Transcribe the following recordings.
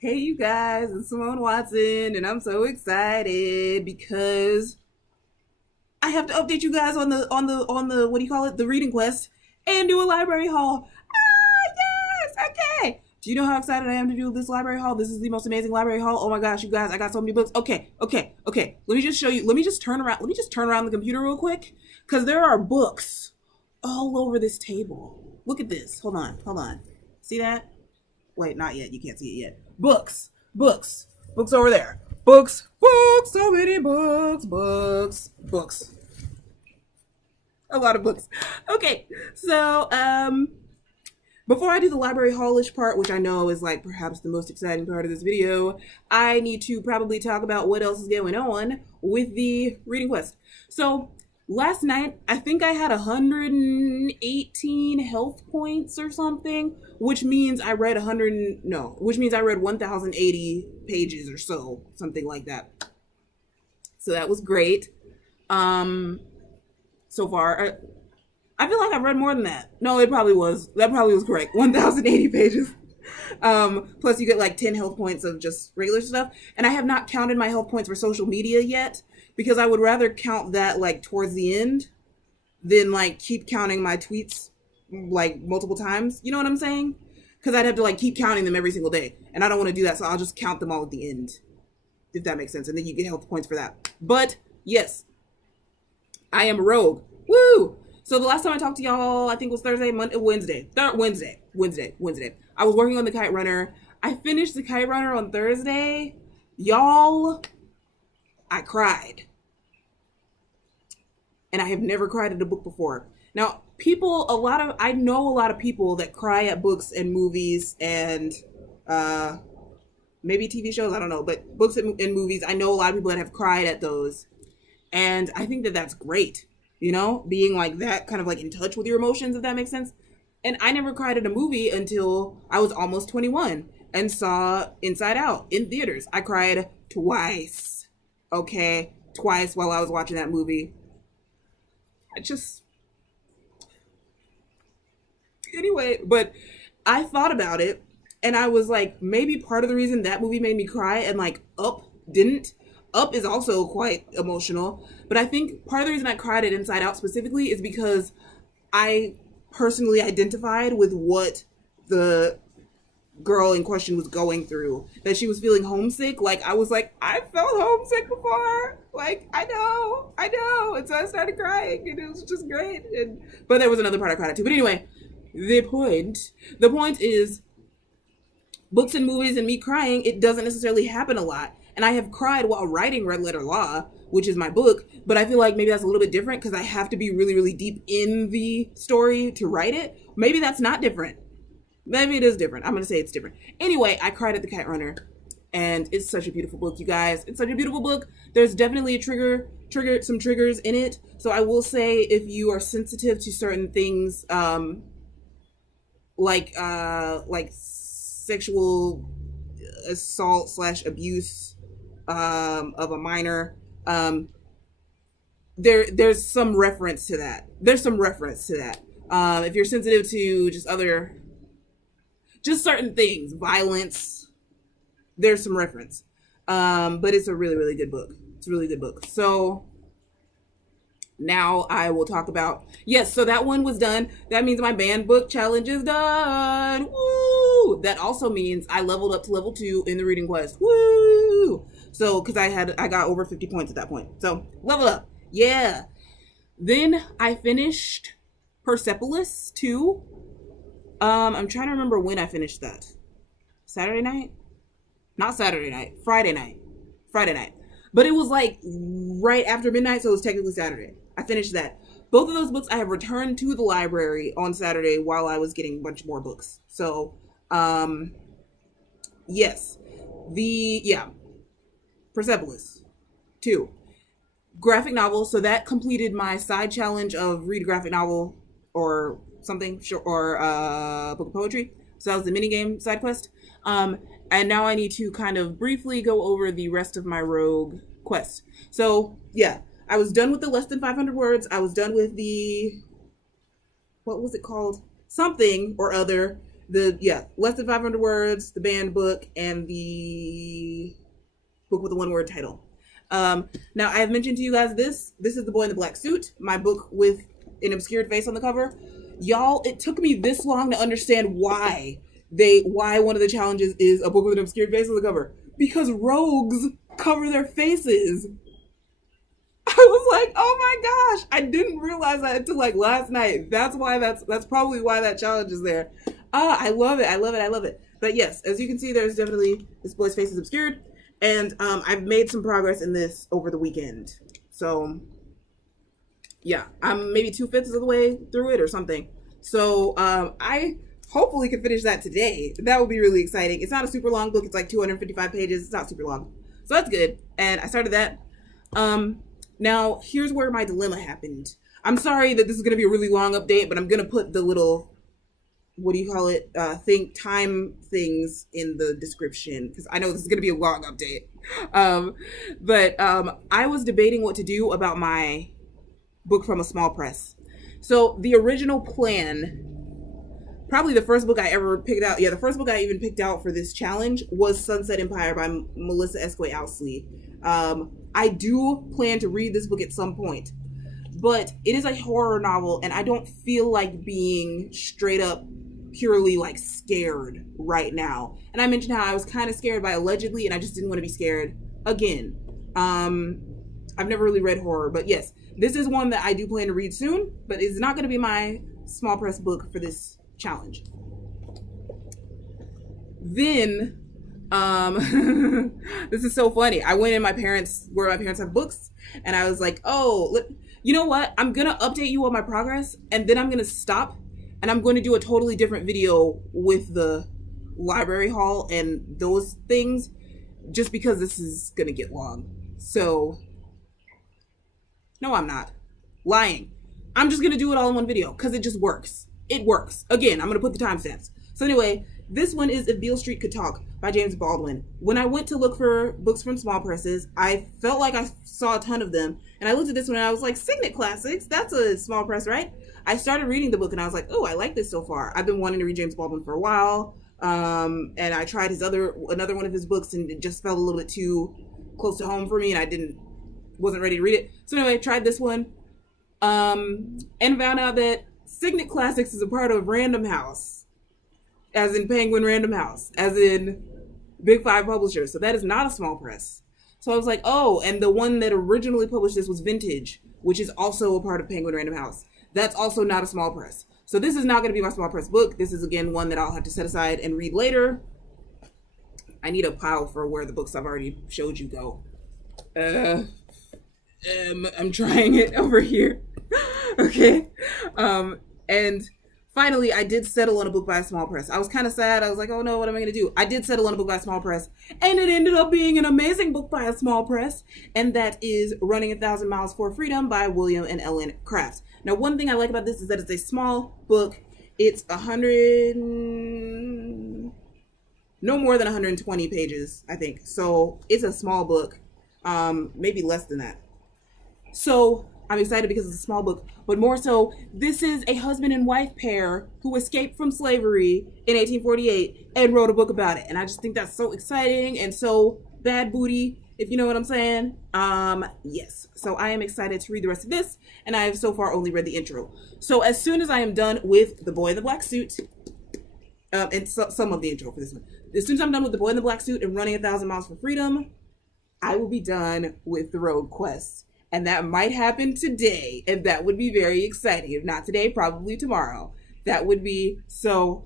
Hey you guys, it's Simone Watson, and I'm so excited because I have to update you guys on the what do you call it? The reading quest and do a library haul. Yes, okay. Do you know how excited I am to do this library haul? This is the most amazing library haul. Oh my gosh, you guys, I got so many books. Okay. Let me just show you. Let me just turn around. Let me just turn around the computer real quick because there are books all over this table. Look at this. Hold on. See that? Wait, not yet. You can't see it yet. Books over there. Books, so many books. A lot of books. Okay, so before I do the library haulish part, which I know is like perhaps the most exciting part of this video, I need to probably talk about what else is going on with the reading quest. So last night, I think I had 118 health points or something, which means I read 1080 pages or so, something like that. So that was great. So far, I feel like I've read more than that. No, it probably was. That probably was correct. 1080 pages. Plus you get like 10 health points of just regular stuff. And I have not counted my health points for social media yet because I would rather count that like towards the end than like keep counting my tweets like multiple times. You know what I'm saying? Because I'd have to like keep counting them every single day. And I don't want to do that. So I'll just count them all at the end, if that makes sense. And then you get health points for that. But yes, I am a rogue. Woo! So the last time I talked to y'all, I think it was Wednesday. I was working on the Kite Runner. I finished the Kite Runner on Thursday. Y'all, I cried. And I have never cried at a book before. Now, I know a lot of people that cry at books and movies and maybe TV shows, I don't know, but books and movies, I know a lot of people that have cried at those. And I think that that's great. You know, being like that, kind of like in touch with your emotions, if that makes sense. And I never cried at a movie until I was almost 21 and saw Inside Out in theaters. I cried twice. Okay, twice while I was watching that movie. Anyway, but I thought about it and I was like, maybe part of the reason that movie made me cry and like Up didn't. Up is also quite emotional, but I think part of the reason I cried at Inside Out specifically is because I personally identified with what the girl in question was going through, that she was feeling homesick. Like I was like, I felt homesick before, like I know, and so I started crying and it was just great. But there was another part I cried at too. But anyway, the point is books and movies and me crying, it doesn't necessarily happen a lot. And I have cried while writing Red Letter Law, which is my book, but I feel like maybe that's a little bit different because I have to be really, really deep in the story to write it. Maybe that's not different. Maybe it is different. I'm going to say it's different. Anyway, I cried at the Kite Runner, and it's such a beautiful book, you guys. It's such a beautiful book. There's definitely a some triggers in it. So I will say if you are sensitive to certain things, like sexual assault / abuse, of a minor, there's some reference to that. If you're sensitive to just certain things, violence, there's some reference. But it's a really, really good book. It's a really good book. So now I will talk about, yes, so that one was done. That means my banned book challenge is done. Woo! That also means I leveled up to level 2 in the reading quest. Woo! So, because I got over 50 points at that point. So, level up. Yeah. Then I finished Persepolis 2. I'm trying to remember when I finished that. Saturday night? Not Saturday night. Friday night. But it was like right after midnight, so it was technically Saturday. I finished that. Both of those books I have returned to the library on Saturday while I was getting a bunch more books. So, yes. Persepolis 2. Graphic novel. So that completed my side challenge of read a graphic novel or something, or book of poetry. So that was the minigame side quest. And now I need to kind of briefly go over the rest of my rogue quest. So yeah, I was done with the less than 500 words. I was done with the, what was it called? Something or other. less than 500 words, the banned book, and the book with a one-word title. Now, I have mentioned to you guys this is The Boy in the Black Suit, my book with an obscured face on the cover. Y'all, it took me this long to understand why one of the challenges is a book with an obscured face on the cover. Because rogues cover their faces. I was like, oh my gosh, I didn't realize that until like last night. That's probably why that challenge is there. I love it. But yes, as you can see, there's definitely this boy's face is obscured. And I've made some progress in this over the weekend. So yeah, I'm maybe 2/5 of the way through it or something. So I hopefully can finish that today. That would be really exciting. It's not a super long book. It's like 255 pages. It's not super long. So that's good. And I started that. Now, here's where my dilemma happened. I'm sorry that this is going to be a really long update, but I'm going to put the little, time things in the description, because I know this is going to be a long update. But I was debating what to do about my book from a small press. So the original plan, probably the first book I ever picked out, the first book I even picked out for this challenge was Sunset Empire by Melissa Esquay Ousley. I do plan to read this book at some point, but it is a horror novel, and I don't feel like being straight up purely like scared right now. And I mentioned how I was kind of scared by Allegedly, and I just didn't want to be scared again. I've never really read horror, but yes, this is one that I do plan to read soon, but it's not going to be my small press book for this challenge. Then this is so funny. I went in where my parents have books, and I was like, oh, you know what? I'm going to update you on my progress, and then I'm going to stop, and I'm going to do a totally different video with the library haul and those things, just because this is going to get long. So, no, I'm not. Lying. I'm just going to do it all in one video, because it just works. It works. Again, I'm going to put the timestamps. So anyway, this one is If Beale Street Could Talk by James Baldwin. When I went to look for books from small presses, I felt like I saw a ton of them. And I looked at this one and I was like, Signet Classics, that's a small press, right? I started reading the book and I was like, oh, I like this so far. I've been wanting to read James Baldwin for a while. And I tried another one of his books, and it just felt a little bit too close to home for me, and I wasn't ready to read it. So anyway, I tried this one. And found out that Signet Classics is a part of Random House, as in Penguin Random House, as in Big Five Publishers. So that is not a small press. So I was like, oh, and the one that originally published this was Vintage, which is also a part of Penguin Random House. That's also not a small press. So this is not going to be my small press book. This is, again, one that I'll have to set aside and read later. I need a pile for where the books I've already showed you go. I'm trying it over here. Okay. And finally, I did settle on a book by a small press. I was kind of sad. I was like, oh no, what am I going to do? I did settle on a book by a small press, and it ended up being an amazing book by a small press, and that is Running 1,000 Miles for Freedom by William and Ellen Crafts. Now, one thing I like about this is that it's a small book. It's no more than 120 pages, I think. So it's a small book, maybe less than that. So I'm excited because it's a small book, but more so, this is a husband and wife pair who escaped from slavery in 1848 and wrote a book about it. And I just think that's so exciting and so bad booty, if you know what I'm saying. Yes. So I am excited to read the rest of this, and I have so far only read the intro. So as soon as I am done with The Boy in the Black Suit, and some of the intro for this one, as soon as I'm done with The Boy in the Black Suit and Running 1,000 Miles for Freedom, I will be done with the Rogue Quest. And that might happen today, and that would be very exciting. If not today, probably tomorrow. That would be so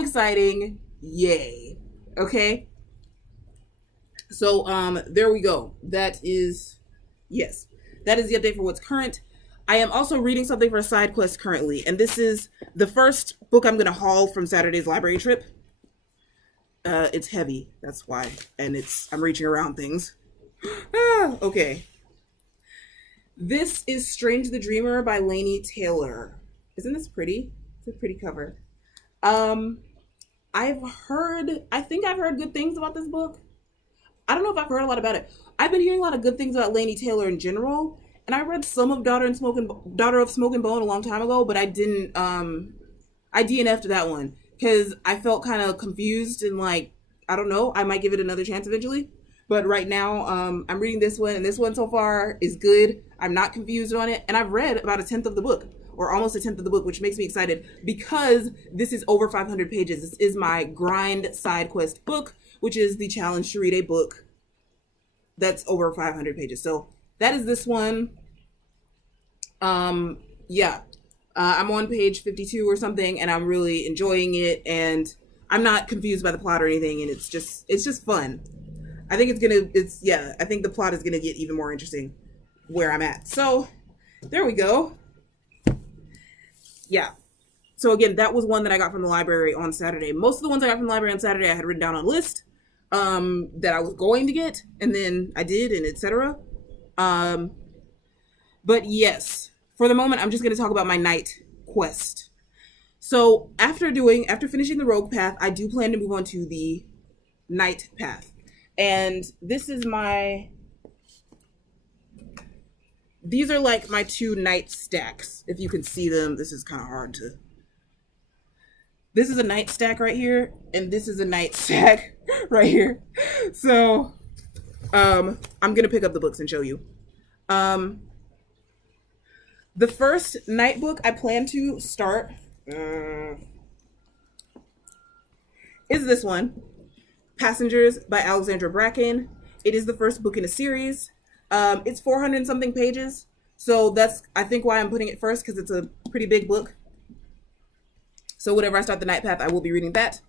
exciting. Yay. Okay? So, there we go. That is the update for what's current. I am also reading something for a side quest currently, and this is the first book I'm going to haul from Saturday's library trip. It's heavy, that's why, and I'm reaching around things. Okay. This is Strange the Dreamer by Laini Taylor. Isn't this pretty? It's a pretty cover. I think I've heard good things about this book. I don't know if I've heard a lot about it. I've been hearing a lot of good things about Laini Taylor in general, and I read some of Daughter of Smoke and Bone a long time ago, but I didn't, I DNF'd that one. because I felt kind of confused and like, I don't know, I might give it another chance eventually. But right now, I'm reading this one, and this one so far is good. I'm not confused on it, and I've read about a tenth of the book, or almost a tenth of the book, which makes me excited because this is over 500 pages. This is my grind side quest book, which is the challenge to read a book that's over 500 pages. So that is this one. Yeah. I'm on page 52 or something, and I'm really enjoying it, and I'm not confused by the plot or anything, and it's just fun. I think I think the plot is gonna get even more interesting where I'm at. So there we go. Yeah. So again, that was one that I got from the library on Saturday. Most of the ones I got from the library on Saturday I had written down on a list that I was going to get, and then I did, and etc. But yes, for the moment, I'm just going to talk about my night quest. So after finishing the rogue path, I do plan to move on to the night path. And this is these are like my 2 night stacks. If you can see them, this is kind of hard to. This is a night stack right here, and this is a night stack right here. So I'm going to pick up the books and show you. The first night book I plan to start is this one, Passengers by Alexandra Bracken. It is the first book in a series. It's 400 and something pages. So that's, I think, why I'm putting it first, because it's a pretty big book. So whenever I start the night path, I will be reading that.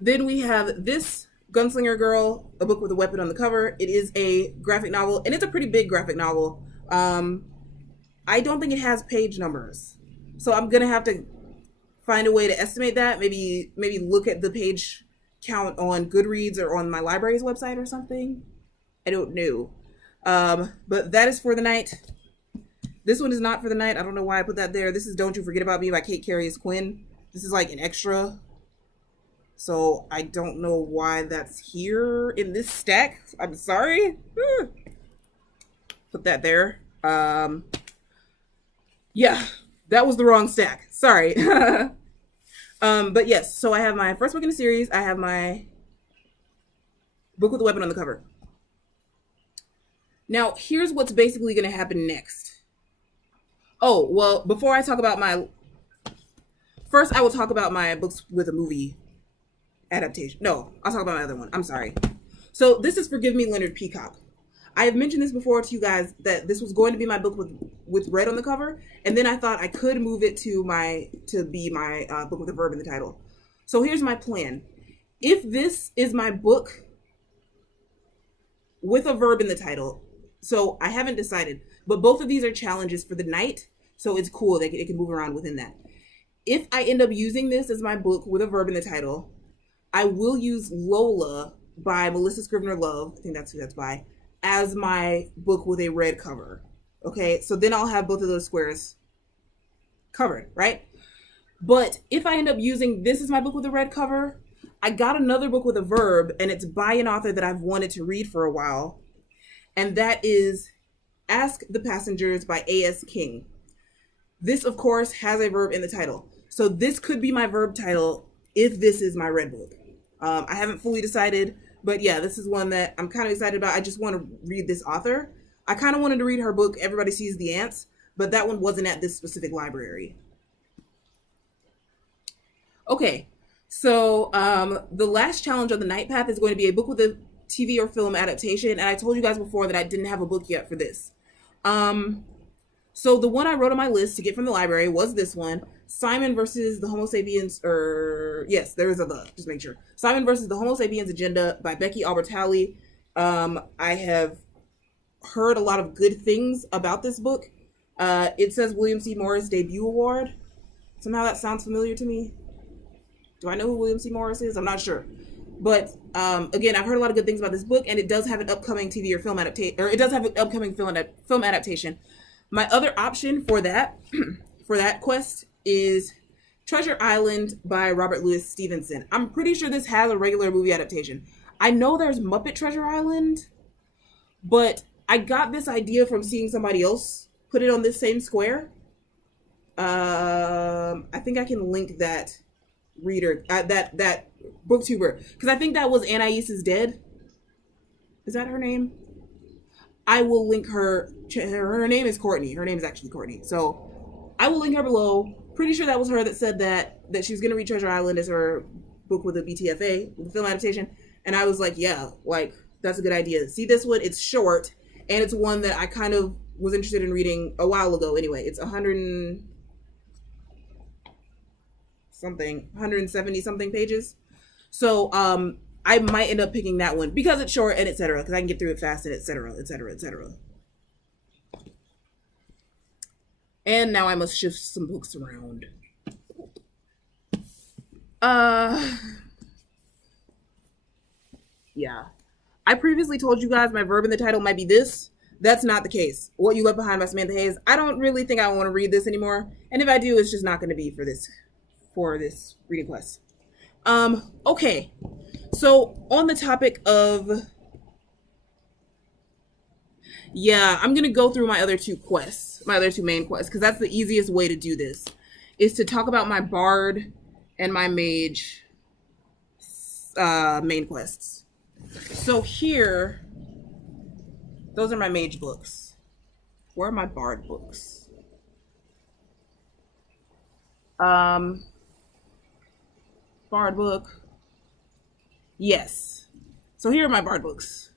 Then we have this, Gunslinger Girl, a book with a weapon on the cover. It is a graphic novel, and it's a pretty big graphic novel. I don't think it has page numbers. So I'm going to have to find a way to estimate that. Maybe look at the page count on Goodreads or on my library's website or something. I don't know. But that is for the night. This one is not for the night. I don't know why I put that there. This is Don't You Forget About Me by Kate Carries Quinn. This is like an extra. So I don't know why that's here in this stack. I'm sorry. Put that there. Yeah, that was the wrong stack. Sorry. But yes, so I have my first book in the series. I have my book with a weapon on the cover. Now, here's what's basically going to happen next. Oh, well, before I talk about first I will talk about my books with a movie adaptation. No, I'll talk about my other one. I'm sorry. So this is Forgive Me, Leonard Peacock. I have mentioned this before to you guys that this was going to be my book with red on the cover, and then I thought I could move it to be my book with a verb in the title. So here's my plan. If this is my book with a verb in the title, so I haven't decided, but both of these are challenges for the night, so it's cool that it can move around within that. If I end up using this as my book with a verb in the title, I will use Lola by Melissa Scrivener Love, I think that's who that's by, as my book with a red cover. Okay, so then I'll have both of those squares covered, right? But if I end up using this as my book with a red cover, I got another book with a verb, and it's by an author that I've wanted to read for a while, and that is Ask the Passengers by A.S. King. This, of course, has a verb in the title. So this could be my verb title if this is my red book. I haven't fully decided, but yeah, this is one that I'm kind of excited about. I just want to read this author. I kind of wanted to read her book, Everybody Sees the Ants, but that one wasn't at this specific library. Okay, so the last challenge on the night path is going to be a book with a TV or film adaptation, and I told you guys before that I didn't have a book yet for this. So the one I wrote on my list to get from the library was this one, Simon versus the Homo Sapiens, yes, there is a the, just make sure. Simon versus the Homo Sapiens Agenda by Becky Albertalli. I have heard a lot of good things about this book. It says William C. Morris Debut Award. Somehow that sounds familiar to me. Do I know who William C. Morris is? I'm not sure. But again, I've heard a lot of good things about this book, and it does have an upcoming TV or film adaptation, or it does have an upcoming film adaptation. My other option for that quest is Treasure Island by Robert Louis Stevenson. I'm pretty sure this has a regular movie adaptation. I know there's Muppet Treasure Island, but I got this idea from seeing somebody else put it on this same square. I think I can link that reader, that booktuber, because I think that was AnaiseIsDead. Is that her name? I will link her. Her name is Courtney. Her name is actually Courtney. So I will link her below. Pretty sure that was her that said that she was gonna read Treasure Island as her book with a BTFA, with a film adaptation. And I was like, yeah, like that's a good idea. See this one? It's short, and it's one that I kind of was interested in reading a while ago. Anyway, it's 170 something pages. So I might end up picking that one because it's short and etc. Because I can get through it fast and etc. etc. etc. And now I must shift some books around. Yeah. I previously told you guys my verb in the title might be this. That's not the case. What You Left Behind by Samantha Hayes. I don't really think I want to read this anymore. And if I do, it's just not going to be for this reading quest. Okay. So on the topic of, yeah, I'm going to go through my other two quests, my other two main quests, because that's the easiest way to do this, is to talk about my bard and my mage main quests. So here, those are my mage books. Where are my bard books? Bard book. Yes. So here are my bard books.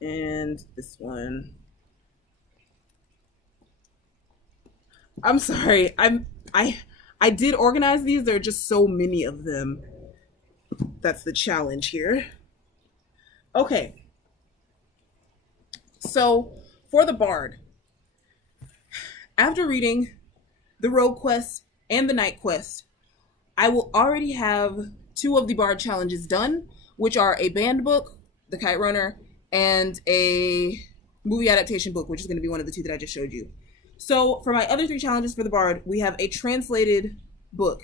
And this one. I'm sorry. I did organize these. There are just so many of them. That's the challenge here. Okay. So for the bard, after reading the rogue quest and the night quest, I will already have 2 of the bard challenges done, which are a banned book, The Kite Runner, and a movie adaptation book, which is going to be one of the 2 that I just showed you. So for my other 3 challenges for the bard, we have a translated book.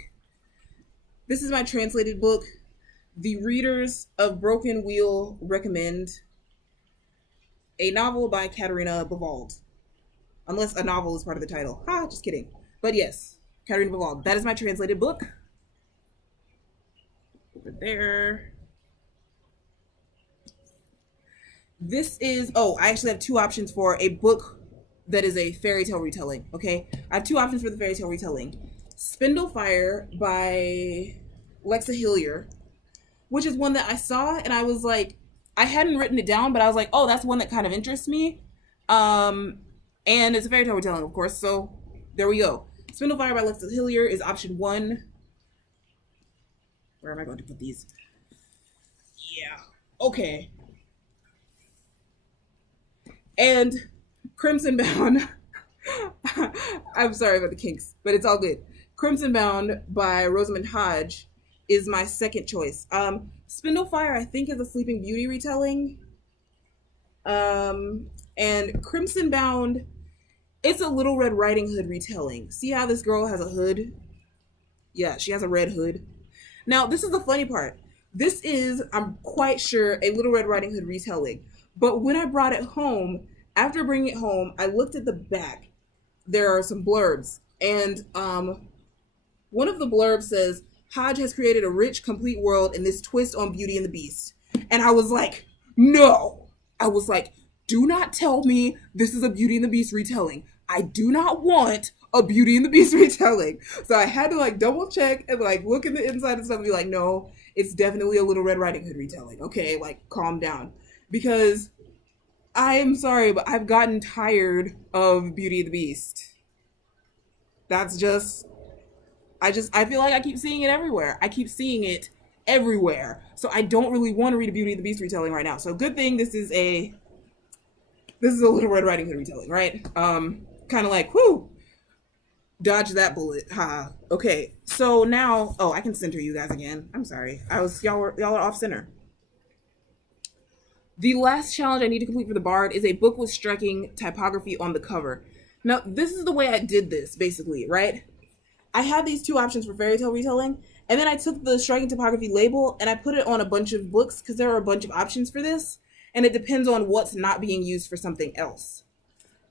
This is my translated book. The readers of Broken Wheel recommend a novel by Katerina Bavald. Unless a novel is part of the title. Ha, just kidding. But yes, Katerina Bavald. That is my translated book. Over there. This is, I actually have 2 options for a book that is a fairy tale retelling, okay? I have 2 options for the fairy tale retelling. Spindlefire by Lexa Hillier, which is one that I saw and I was like, I hadn't written it down, but I was like, oh, that's one that kind of interests me. And it's a fairy tale retelling, of course, so there we go. Spindlefire by Lexa Hillier is option 1. Where am I going to put these? Yeah, okay. And Crimson Bound, I'm sorry about the kinks, but it's all good. Crimson Bound by Rosamund Hodge is my second choice. Spindlefire, I think, is a Sleeping Beauty retelling. And Crimson Bound, it's a Little Red Riding Hood retelling. See how this girl has a hood? Yeah, she has a red hood. Now, this is the funny part. This is, I'm quite sure, a Little Red Riding Hood retelling. But when I brought it home, after bringing it home, I looked at the back. There are some blurbs. And one of the blurbs says, Hodge has created a rich, complete world in this twist on Beauty and the Beast. And I was like, no. I was like, do not tell me this is a Beauty and the Beast retelling. I do not want a Beauty and the Beast retelling. So I had to like double check and like look in the inside and stuff and be like, no, it's definitely a Little Red Riding Hood retelling. Okay, like calm down. Because I am sorry, but I've gotten tired of Beauty and the Beast. That's just, I feel like I keep seeing it everywhere. I keep seeing it everywhere. So I don't really want to read a Beauty and the Beast retelling right now. So good thing this is a Little Red Riding Hood retelling, right? Kind of like, whoo, dodge that bullet. Ha. Okay. So now, I can center you guys again. I'm sorry. Y'all are off center. The last challenge I need to complete for the bard is a book with striking typography on the cover. Now, this is the way I did this, basically, right? I had these 2 options for fairy tale retelling, and then I took the striking typography label and I put it on a bunch of books because there are a bunch of options for this, and it depends on what's not being used for something else.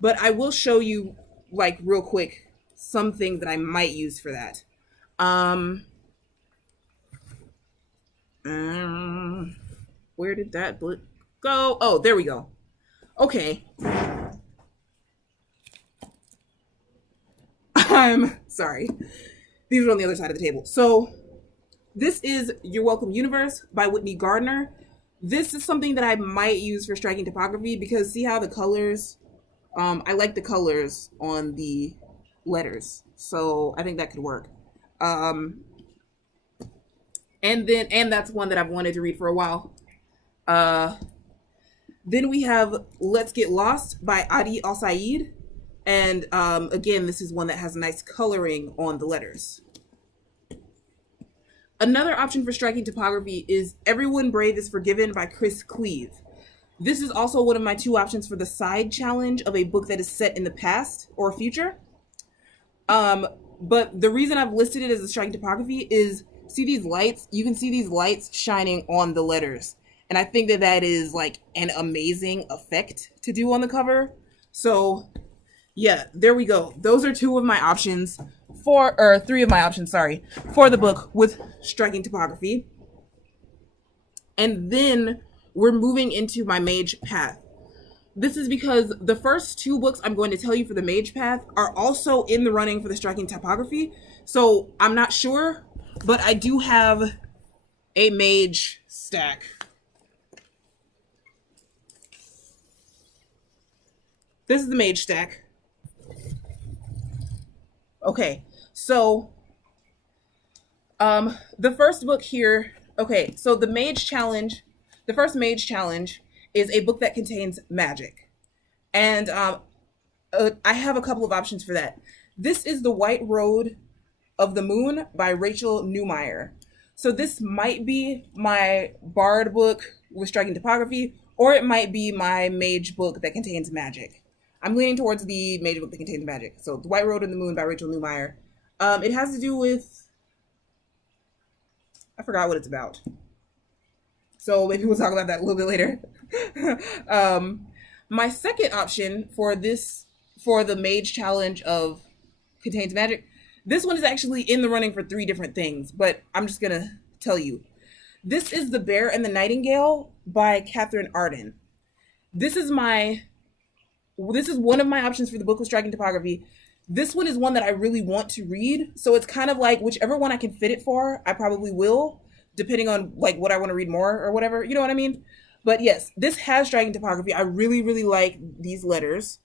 But I will show you, like, real quick, some things that I might use for that. Where did that book go? Oh, there we go. Okay. I'm sorry. These are on the other side of the table. So this is Your Welcome Universe by Whitney Gardner. This is something that I might use for striking topography because see how the colors, I like the colors on the letters. So I think that could work. And that's one that I've wanted to read for a while. Then we have Let's Get Lost by Adi Al-Said. And again, this is one that has nice coloring on the letters. Another option for striking topography is Everyone Brave is Forgiven by Chris Cleave. This is also one of my two options for the side challenge of a book that is set in the past or future. But the reason I've listed it as a striking topography is, see these lights? You can see these lights shining on the letters. And I think that that is like an amazing effect to do on the cover. So yeah, there we go. Those are two of my options or three of my options, sorry, for the book with striking topography. And then we're moving into my Mage path. This is because the first two books I'm going to tell you for the Mage path are also in the running for the striking topography. So I'm not sure, but I do have a Mage stack. This is the Mage stack. Okay, so the first book here, okay, so the Mage challenge, the first Mage challenge is a book that contains magic. And I have a couple of options for that. This is The White Road of the Moon by Rachel Neumeyer. So this might be my Bard book with striking topography, or it might be my Mage book that contains magic. I'm leaning towards the Mage book that contains magic. So The White Road and the Moon by Rachel Neumeyer. It has to do with, I forgot what it's about. So maybe we'll talk about that a little bit later. My second option for the Mage challenge of contains magic, this one is actually in the running for three different things, but I'm just gonna tell you. This is The Bear and the Nightingale by Catherine Arden. This is one of my options for the book with striking topography. This one is one that I really want to read. So it's kind of like whichever one I can fit it for, I probably will, depending on like what I want to read more or whatever. You know what I mean? But yes, this has striking topography. I really, really like these letters.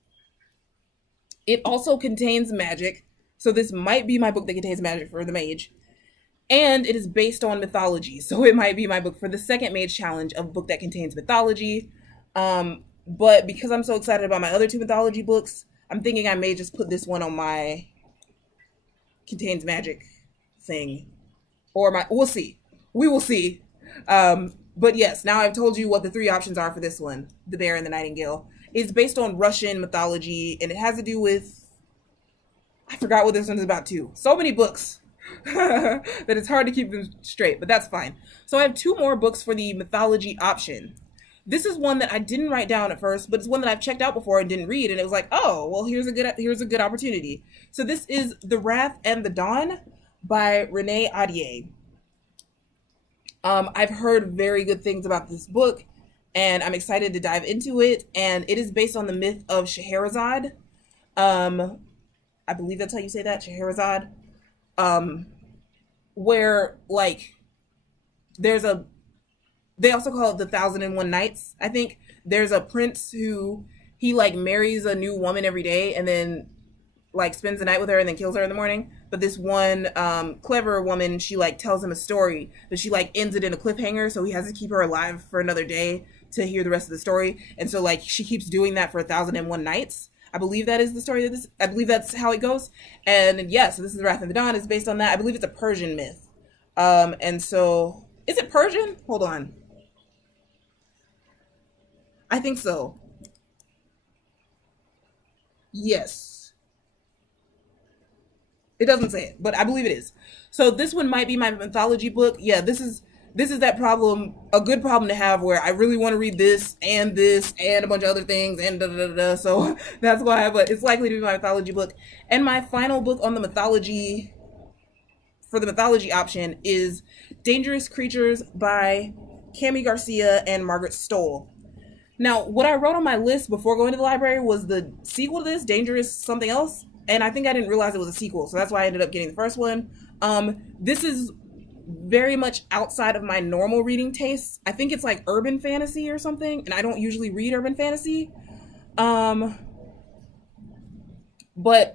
It also contains magic. So this might be my book that contains magic for the Mage. And it is based on mythology. So it might be my book for the second Mage challenge of a book that contains mythology. But because I'm so excited about my other two mythology books, I'm thinking I may just put this one on my contains magic thing. Or we'll see. We will see. But yes, now I've told you what the three options are for this one. The Bear and the Nightingale. It's based on Russian mythology, and it has to do with, I forgot what this one is about too. So many books that it's hard to keep them straight, but that's fine. So I have two more books for the mythology option. This is one that I didn't write down at first, but it's one that I've checked out before and didn't read, and it was like, oh, well, here's a good opportunity. So this is The Wrath and the Dawn by Renee Ahdieh. I've heard very good things about this book, and I'm excited to dive into it. And it is based on the myth of Scheherazade. I believe that's how you say that, Scheherazade. Where like they also call it the 1001 Nights. I think there's a prince who he like marries a new woman every day and then like spends the night with her and then kills her in the morning. But this one clever woman, she like tells him a story, but she like ends it in a cliffhanger, so he has to keep her alive for another day to hear the rest of the story. And so like she keeps doing that for 1001 nights. I believe that is the story I believe that's how it goes. And yeah, so this is The Wrath of the Dawn is based on that. I believe it's a Persian myth. And so is it Persian? Hold on. I think so. Yes. It doesn't say it, but I believe it is. So this one might be my mythology book. Yeah, this is this is that problem, a good problem to have, where I really want to read this and a bunch of other things and da da da da. So that's why, but it's likely to be my mythology book. And my final book on the mythology, for the mythology option, is Dangerous Creatures by Cami Garcia and Margaret Stoll. Now, what I wrote on my list before going to the library was the sequel to this, Dangerous something else, and I think I didn't realize it was a sequel, so that's why I ended up getting the first one. This is very much outside of my normal reading tastes. I think it's like urban fantasy or something, and I don't usually read urban fantasy. But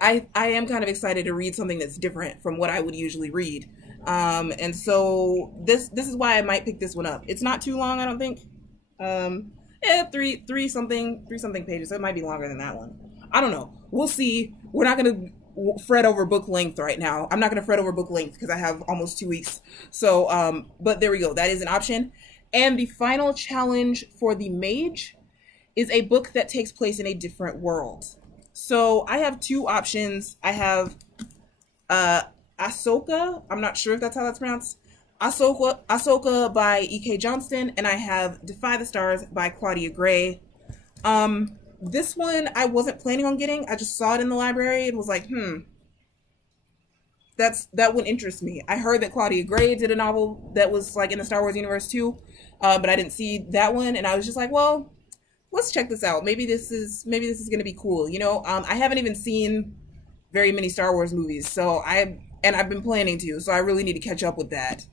I am kind of excited to read something that's different from what I would usually read. And so this is why I might pick this one up. It's not too long, I don't think. Three something pages. So it might be longer than that one. I don't know. We'll see. We're not gonna fret over book length right now. I'm not gonna fret over book length because I have almost 2 weeks. So, but there we go. That is an option. And the final challenge for the Mage is a book that takes place in a different world. So I have two options. I have Ahsoka. I'm not sure if that's how that's pronounced. Ahsoka by E.K. Johnston, and I have Defy the Stars by Claudia Gray. This one I wasn't planning on getting. I just saw it in the library and was like, that one interests me. I heard that Claudia Gray did a novel that was like in the Star Wars universe too, but I didn't see that one, and I was just like, well, let's check this out. Maybe this is gonna be cool. You know, I haven't even seen very many Star Wars movies, so I've been planning to, so I really need to catch up with that.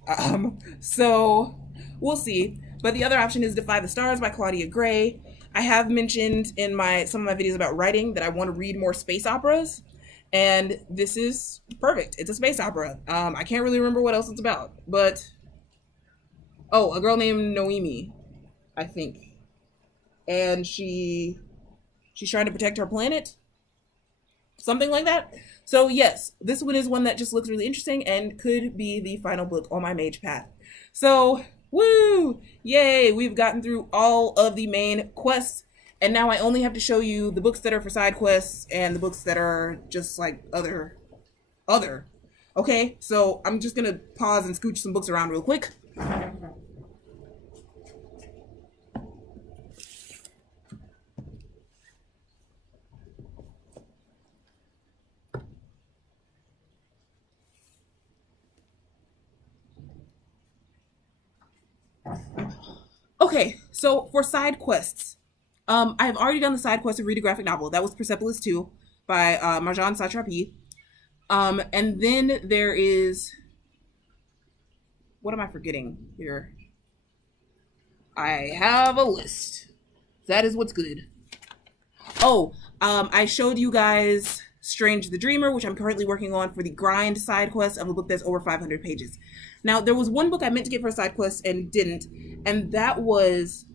So we'll see. But the other option is Defy the Stars by Claudia Gray. I have mentioned in some of my videos about writing that I want to read more space operas, and this is perfect. It's a space opera. I can't really remember what else it's about, but a girl named Noemi, I think, and she's trying to protect her planet, something like that. So yes, this one is one that just looks really interesting and could be the final book on my Mage path. So woo, yay, we've gotten through all of the main quests, and now I only have to show you the books that are for side quests and the books that are just like other. Okay, so I'm just gonna pause and scooch some books around real quick. Okay, so for side quests, I've already done the side quest of Read a Graphic Novel. That was Persepolis 2 by Marjane Satrapi. And then there is, what am I forgetting here? I have a list. That is what's good. I showed you guys Strange the Dreamer, which I'm currently working on for the grind side quest of a book that's over 500 pages. Now, there was one book I meant to get for a side quest and didn't, and that was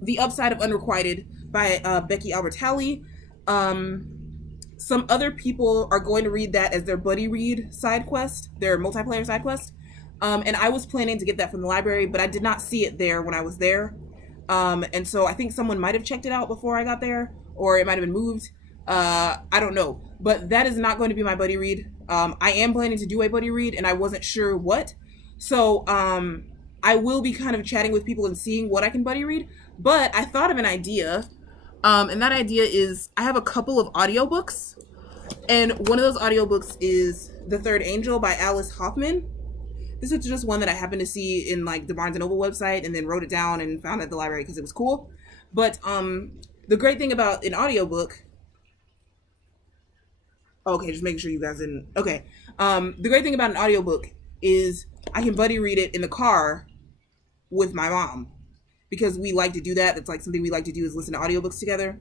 The Upside of Unrequited by Becky Albertalli. Some other people are going to read that as their buddy read side quest, their multiplayer side quest. And I was planning to get that from the library, but I did not see it there when I was there. And so I think someone might have checked it out before I got there, or it might have been moved. I don't know, but that is not going to be my buddy read. I am planning to do a buddy read, and I wasn't sure what. So I will be kind of chatting with people and seeing what I can buddy read. But I thought of an idea, and that idea is I have a couple of audiobooks, and one of those audiobooks is The Third Angel by Alice Hoffman. This is just one that I happened to see in like the Barnes & Noble website, and then wrote it down and found it at the library because it was cool. But the great thing about an audiobook, okay, just making sure you guys didn't, okay. The great thing about an audiobook is I can buddy read it in the car with my mom, because we like to do that. It's like something we like to do, is listen to audiobooks together.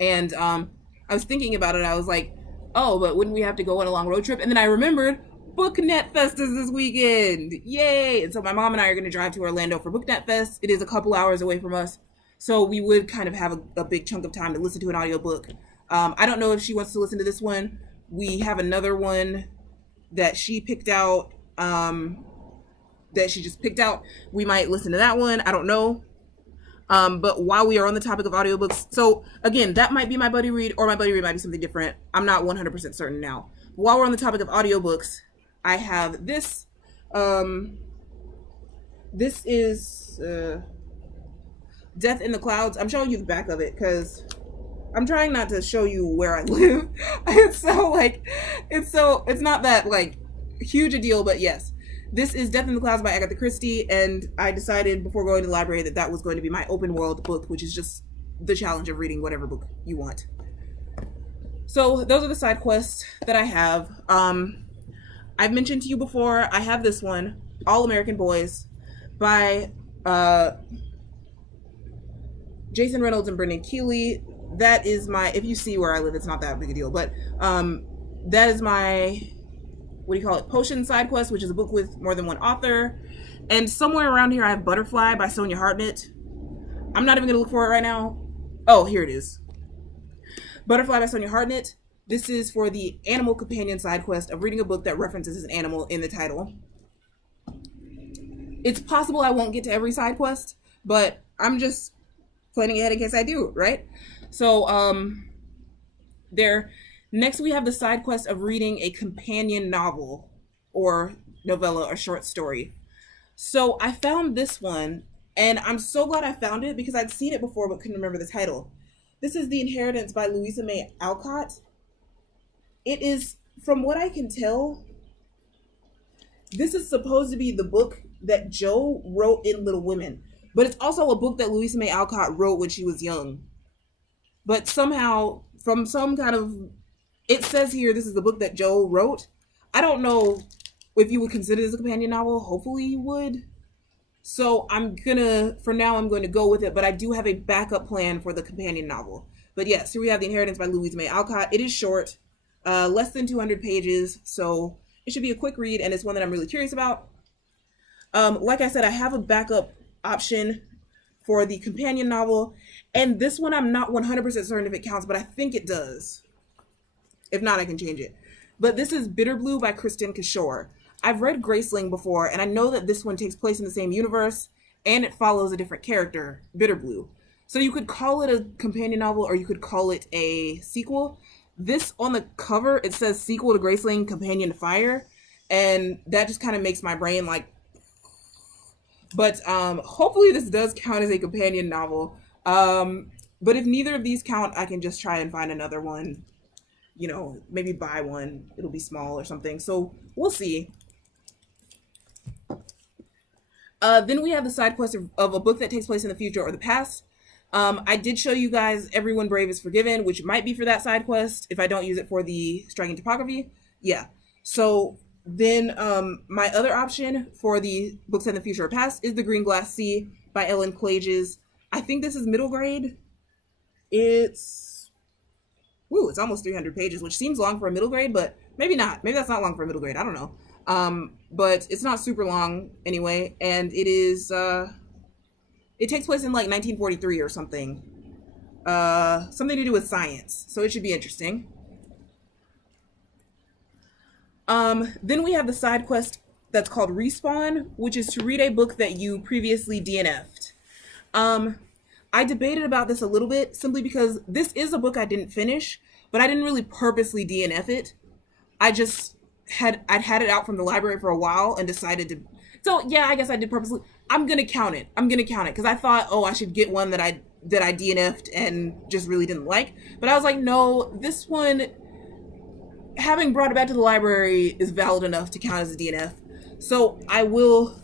And I was thinking about it. I was like, oh, but wouldn't we have to go on a long road trip? And then I remembered BookNet Fest is this weekend. Yay! And so my mom and I are going to drive to Orlando for BookNet Fest. It is a couple hours away from us, so we would kind of have a big chunk of time to listen to an audiobook. I don't know if she wants to listen to this one. We have another one that she picked out, that she just picked out. We might listen to that one. I don't know. But while we are on the topic of audiobooks, so again, that might be my buddy read, or my buddy read might be something different. I'm not 100% certain now. While we're on the topic of audiobooks, I have this This is Death in the Clouds. I'm showing you the back of it because I'm trying not to show you where I live. It's not that like huge a deal, but yes. This is Death in the Clouds by Agatha Christie, and I decided before going to the library that that was going to be my open world book, which is just the challenge of reading whatever book you want. So those are the side quests that I have. I've mentioned to you before, I have this one, All American Boys, by Jason Reynolds and Brendan Keeley. That is my, if you see where I live, it's not that big a deal, but that is my, potion side quest, which is a book with more than one author. And somewhere around here I have Butterfly by Sonia Hartnett. I'm not even gonna look for it right now. Oh, here it is. Butterfly by Sonia Hartnett. This is for the animal companion side quest of reading a book that references an animal in the title. It's possible I won't get to every side quest, but I'm just planning ahead in case I do, right? So next we have the side quest of reading a companion novel or novella or short story. So I found this one, and I'm so glad I found it because I'd seen it before but couldn't remember the title. This is The Inheritance by Louisa May Alcott. It is, from what I can tell, this is supposed to be the book that Jo wrote in Little Women, but it's also a book that Louisa May Alcott wrote when she was young. But somehow, from some kind of, it says here this is the book that Jo wrote. I don't know if you would consider this a companion novel. Hopefully you would. So for now I'm going to go with it, but I do have a backup plan for the companion novel. But yes, here we have The Inheritance by Louisa May Alcott. It is short, less than 200 pages, so it should be a quick read, and it's one that I'm really curious about. Like I said, I have a backup option for the companion novel, and this one I'm not 100% certain if it counts, but I think it does. If not, I can change it. But this is Bitter Blue by Kristen Kishore. I've read Graceling before, and I know that this one takes place in the same universe, and it follows a different character, Bitter Blue. So you could call it a companion novel, or you could call it a sequel. This, on the cover, it says sequel to Graceling, Companion to Fire, and that just kind of makes my brain like... But hopefully this does count as a companion novel. But if neither of these count, I can just try and find another one. You know, maybe buy one. It'll be small or something. So we'll see. Then we have the side quest of a book that takes place in the future or the past. I did show you guys Everyone Brave is Forgiven, which might be for that side quest if I don't use it for the Striking Topography. Yeah. So then my other option for the books in the future or past is The Green Glass Sea by Ellen Klages. I think this is middle grade. It's almost 300 pages, which seems long for a middle grade, but maybe not. Maybe that's not long for a middle grade. I don't know. But it's not super long anyway, and it is it takes place in like 1943 or something. Something to do with science, so it should be interesting. Then we have the side quest that's called Respawn, which is to read a book that you previously DNF'd. I debated about this a little bit simply because this is a book I didn't finish, but I didn't really purposely DNF it. I'd had it out from the library for a while and decided to. So yeah, I guess I did purposely. I'm gonna count it because I thought, I should get one that I DNF'd and just really didn't like. But I was like, no, this one, having brought it back to the library, is valid enough to count as a DNF. So I will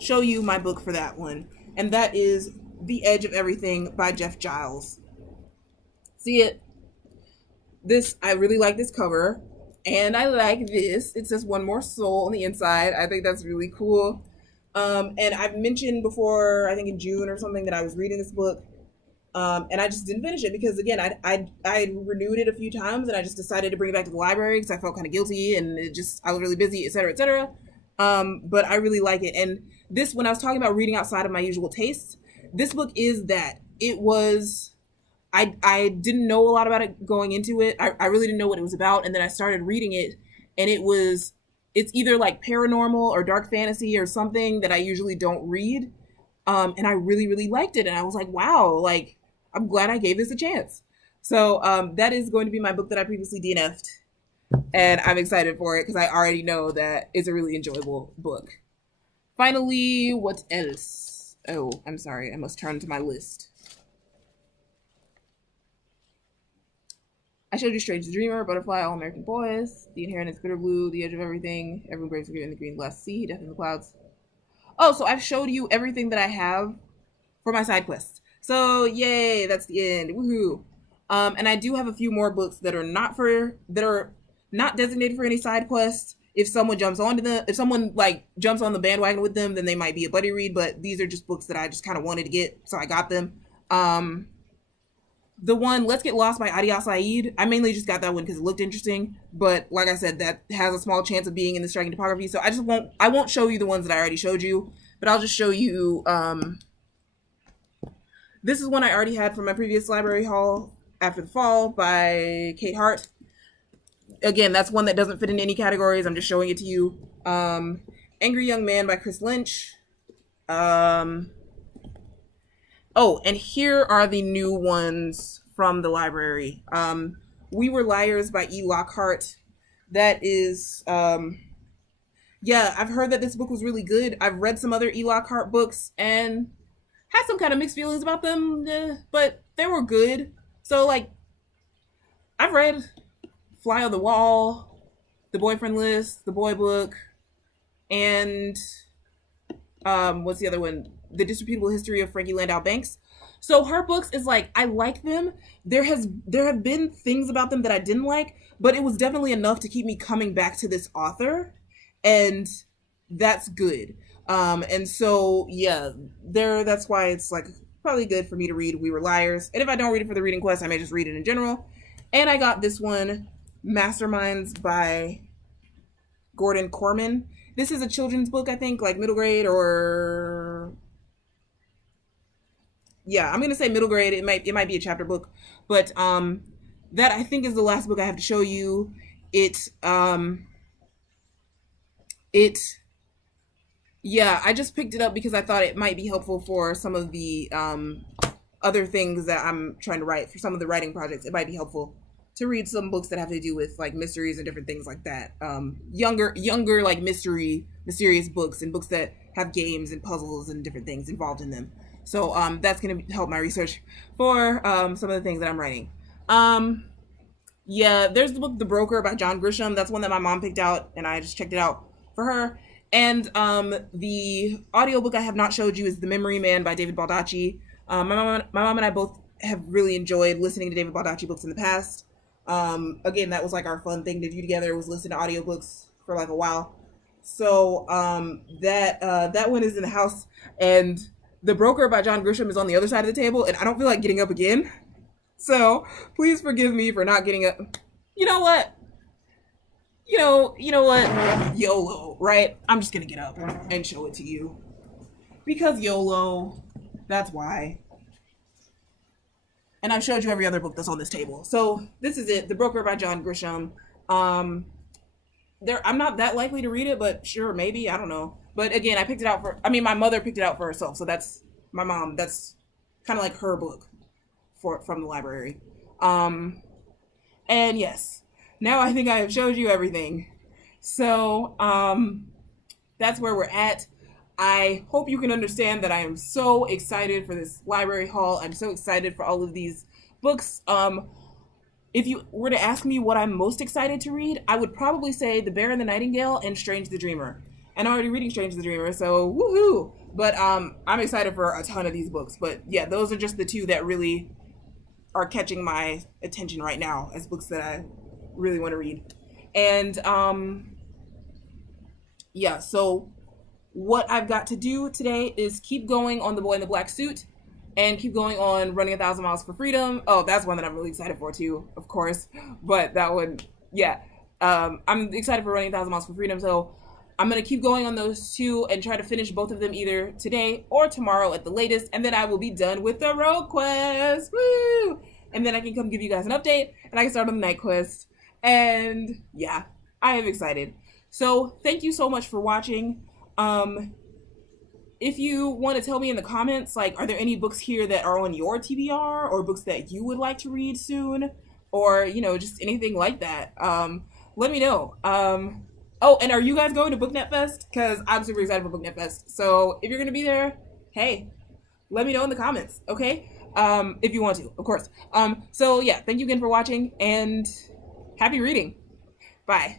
show you my book for that one, and that is The Edge of Everything by Jeff Giles. See it? I really like this cover, and I like this. It says One More Soul on the inside. I think that's really cool. And I've mentioned before, I think in June or something, that I was reading this book, and I just didn't finish it because, again, I renewed it a few times, and I just decided to bring it back to the library because I felt kind of guilty, and I was really busy, etc., etc. But I really like it. And this, when I was talking about reading outside of my usual tastes, this book is that. It was, I didn't know a lot about it going into it. I really didn't know what it was about. And then I started reading it, and it's either like paranormal or dark fantasy or something that I usually don't read. And I really, really liked it. And I was like, wow, like, I'm glad I gave this a chance. So that is going to be my book that I previously DNF'd. And I'm excited for it because I already know that it's a really enjoyable book. Finally, what else? Oh, I'm sorry. I must turn to my list. I showed you Strange the Dreamer, Butterfly, All American Boys, The Inheritance, Bitter Blue, The Edge of Everything, Everyone Breaks the Green Glass Sea, Death in the Clouds. Oh, so I've showed you everything that I have for my side quests. So yay, that's the end. Woohoo! And I do have a few more books that are not designated for any side quests. If someone jumps onto them, if someone like jumps on the bandwagon with them, then they might be a buddy read. But these are just books that I just kind of wanted to get, so I got them. The one Let's Get Lost by AnaiseIsDead, I mainly just got that one because it looked interesting. But like I said, that has a small chance of being in the striking topography. So I won't show you the ones that I already showed you, but I'll just show you. This is one I already had from my previous library haul, After the Fall by Kate Hart. Again, that's one that doesn't fit in any categories. I'm just showing it to you. Angry Young Man by Chris Lynch. Oh, and here are the new ones from the library. We Were Liars by E. Lockhart. That is, yeah, I've heard that this book was really good. I've read some other E. Lockhart books and had some kind of mixed feelings about them, but they were good. So, like, I've read Fly on the Wall, The Boyfriend List, The Boy Book, and what's the other one? The Disreputable History of Frankie Landau Banks. So her books is like, I like them. There have been things about them that I didn't like, but it was definitely enough to keep me coming back to this author, and that's good. And so yeah, that's why it's like probably good for me to read We Were Liars. And if I don't read it for the reading quest, I may just read it in general. And I got this one, Masterminds by Gordon Corman. This is a children's book, I think, like middle grade or yeah, I'm gonna say middle grade. It might be a chapter book, but that I think is the last book I have to show you. Yeah, I just picked it up because I thought it might be helpful for some of the other things that I'm trying to write for some of the writing projects. It might be helpful to read some books that have to do with like mysteries and different things like that. Younger like mysterious books and books that have games and puzzles and different things involved in them. So that's going to help my research for some of the things that I'm writing. Yeah, there's the book The Broker by John Grisham. That's one that my mom picked out, and I just checked it out for her. And the audiobook I have not showed you is The Memory Man by David Baldacci. My mom and I both have really enjoyed listening to David Baldacci books in the past. Again, that was like our fun thing to do together, was listen to audiobooks for like a while. So that one is in the house, and The Broker by John Grisham is on the other side of the table, and I don't feel like getting up again. So please forgive me for not getting up. You know what? You know what? YOLO, right? I'm just gonna get up and show it to you. Because YOLO, that's why. And I've showed you every other book that's on this table. So this is it, The Broker by John Grisham. I'm not that likely to read it, but sure, maybe, I don't know. But again, my mother picked it out for herself, so that's my mom. That's kind of like her book from the library. And yes, now I think I have showed you everything. So that's where we're at. I hope you can understand that I am so excited for this library haul. I'm so excited for all of these books. If you were to ask me what I'm most excited to read, I would probably say The Bear and the Nightingale and Strange the Dreamer. And I'm already reading Strange the Dreamer, so woohoo! But I'm excited for a ton of these books. But yeah, those are just the two that really are catching my attention right now as books that I really want to read. And yeah, so what I've got to do today is keep going on The Boy in the Black Suit and keep going on Running 1,000 Miles for Freedom. Oh, that's one that I'm really excited for too, of course. But that one, yeah. I'm excited for Running 1,000 Miles for Freedom, so I'm going to keep going on those two and try to finish both of them either today or tomorrow at the latest, and then I will be done with the road quest. Woo! And then I can come give you guys an update, and I can start on the night quest. And yeah, I am excited. So thank you so much for watching. If you want to tell me in the comments, like, are there any books here that are on your TBR or books that you would like to read soon, or, just anything like that? let me know. Oh, and are you guys going to BookNet Fest? Because I'm super excited for BookNet Fest. So if you're gonna be there, hey, let me know in the comments, okay? If you want to, of course. So yeah, thank you again for watching, and happy reading. Bye.